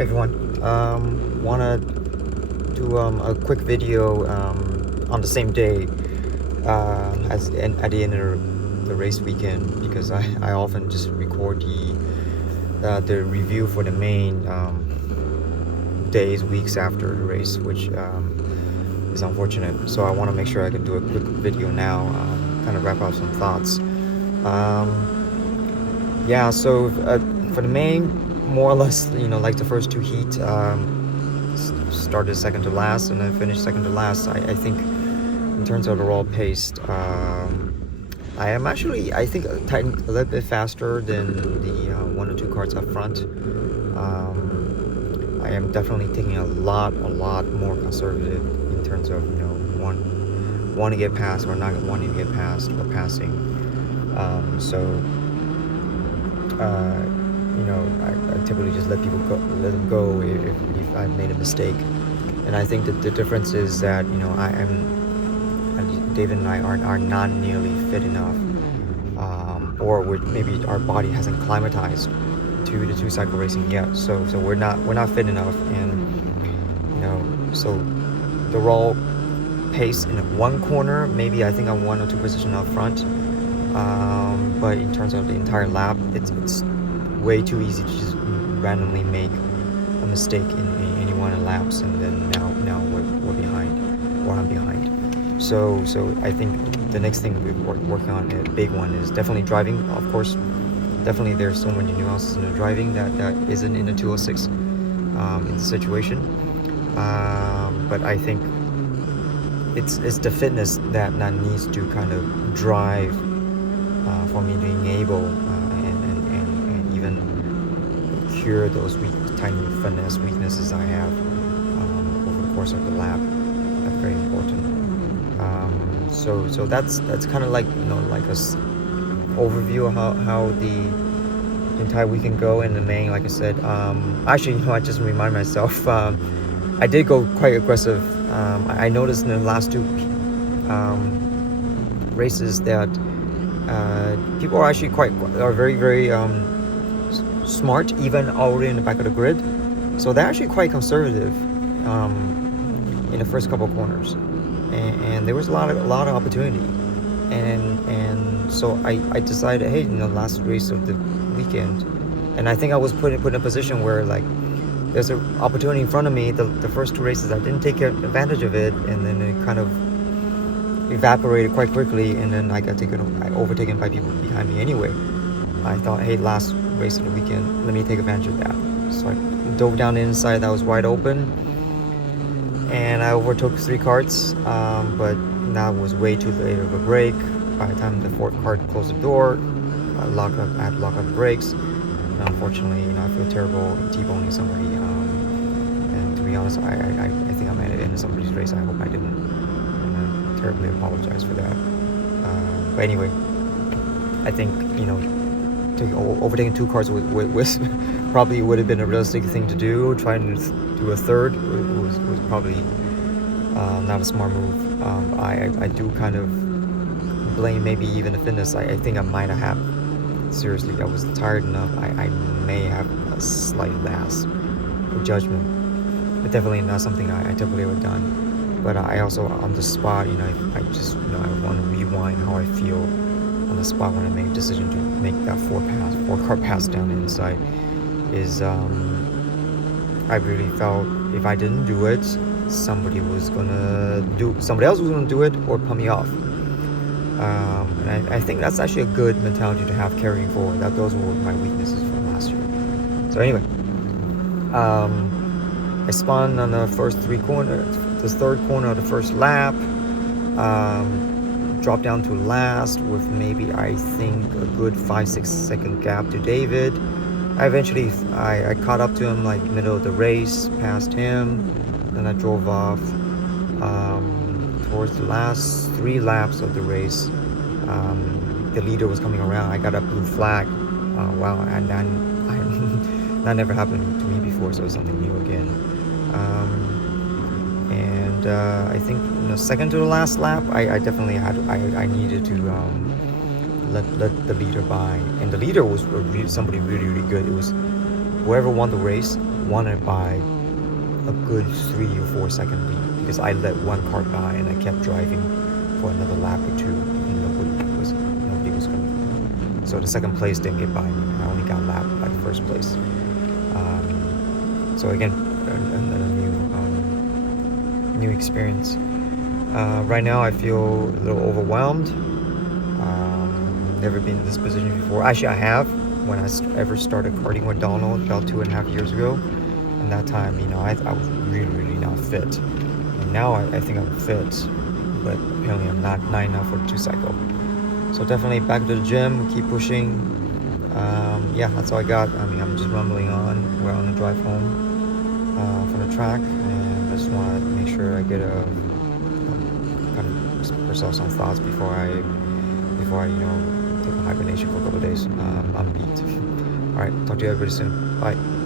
Hey everyone, wanna do a quick video on the same day at the end of the race weekend, because I often just record the review for the main days, weeks after the race, which is unfortunate. So I want to make sure I can do a quick video now, kind of wrap up some thoughts. Yeah, so for the main, more or less, like the first two heat, started second to last and then finished second to last. I think in terms of the raw pace, I am actually, I think, a little bit faster than the one or two carts up front. I am definitely taking a lot more conservative in terms of, want to get past or not wanting to get past or passing. I typically just let them go if I've made a mistake. And I think that the difference is that, David and I are not nearly fit enough, or maybe our body hasn't climatized to the two-cycle racing yet. So we're not fit enough, and so the raw pace in one corner, maybe I think I'm 1 or 2 position up front. But in terms of the entire lap, it's way too easy to just randomly make a mistake in any one of the laps, and then now we're behind, or I'm behind. So I think the next thing we're working on, a big one, is definitely driving. Of course, definitely there's so many nuances in the driving that isn't in the 206 in the situation. But I think it's the fitness that needs to kind of drive for me being able and even cure those tiny finesse weaknesses I have over the course of the lap. That's very important. So that's kind of like, like a overview of how the entire weekend go in the main. Like I said, actually, I just remind myself, I did go quite aggressive. I noticed in the last two races that people are actually are very smart, even already in the back of the grid. So they're actually quite conservative in the first couple of corners, and there was a lot of opportunity, and so I decided, hey, last race of the weekend, and I think I was put in a position where, like, there's an opportunity in front of me. The first two races I didn't take advantage of it, and then it kind of evaporated quite quickly, and then I got overtaken by people behind me anyway. I thought, hey, last race of the weekend, let me take advantage of that. So I dove down the inside that was wide open, and I overtook 3 carts, but that was way too late of a break. By the time the 4th cart closed the door, I had to lock up the brakes. And unfortunately, I feel terrible T-boning somebody, and to be honest, I think I might have ended somebody's race. I hope I didn't, and I terribly apologize for that. But anyway, I think, overtaking 2 cars was probably would have been a realistic thing to do. Trying to do a third was probably not a smart move. I do kind of blame maybe even the fitness. I think I might have seriously, I was tired enough. I may have a slight lapse of judgment, but definitely not something I typically would have done. But I also, on the spot, I just, I want to rewind how I feel on the spot when I make a decision to make that 4-car pass down the inside. Is I really felt if I didn't do it, somebody else was gonna do it or pump me off. And I think that's actually a good mentality to have carrying forward. Those were my weaknesses from last year. So anyway, I spun on the first 3 corners, the 3rd corner of the first lap. Dropped down to last with maybe, I think, a good 5-6 second gap to David. I caught up to him like middle of the race, passed him, then I drove off. Towards the last 3 laps of the race, the leader was coming around. I got a blue flag. Wow, and then that never happened to me before, so it was something new again. And I think, second to the last lap, I definitely I needed to let the leader by, and the leader was somebody really good. It was whoever won the race wanted by a good 3 or 4 second lead, because I let one car by and I kept driving for another lap or two, and nobody was going. So the second place didn't get by me. I only got lapped by the first place. So again, another new experience. Right now I feel a little overwhelmed. Never been in this position before. Actually, I have, when I ever started karting with Donald about 2.5 years ago. And that time, I was really not fit. And now I think I'm fit, but apparently I'm not enough for the 2-cycle. So definitely back to the gym, keep pushing. Yeah, that's all I got. I'm just rumbling on. We're on the drive home from the track, and I just want to make sure I get kind of process some thoughts before I take a hibernation for a couple of days. I'm beat. All right, talk to you everybody soon. Bye.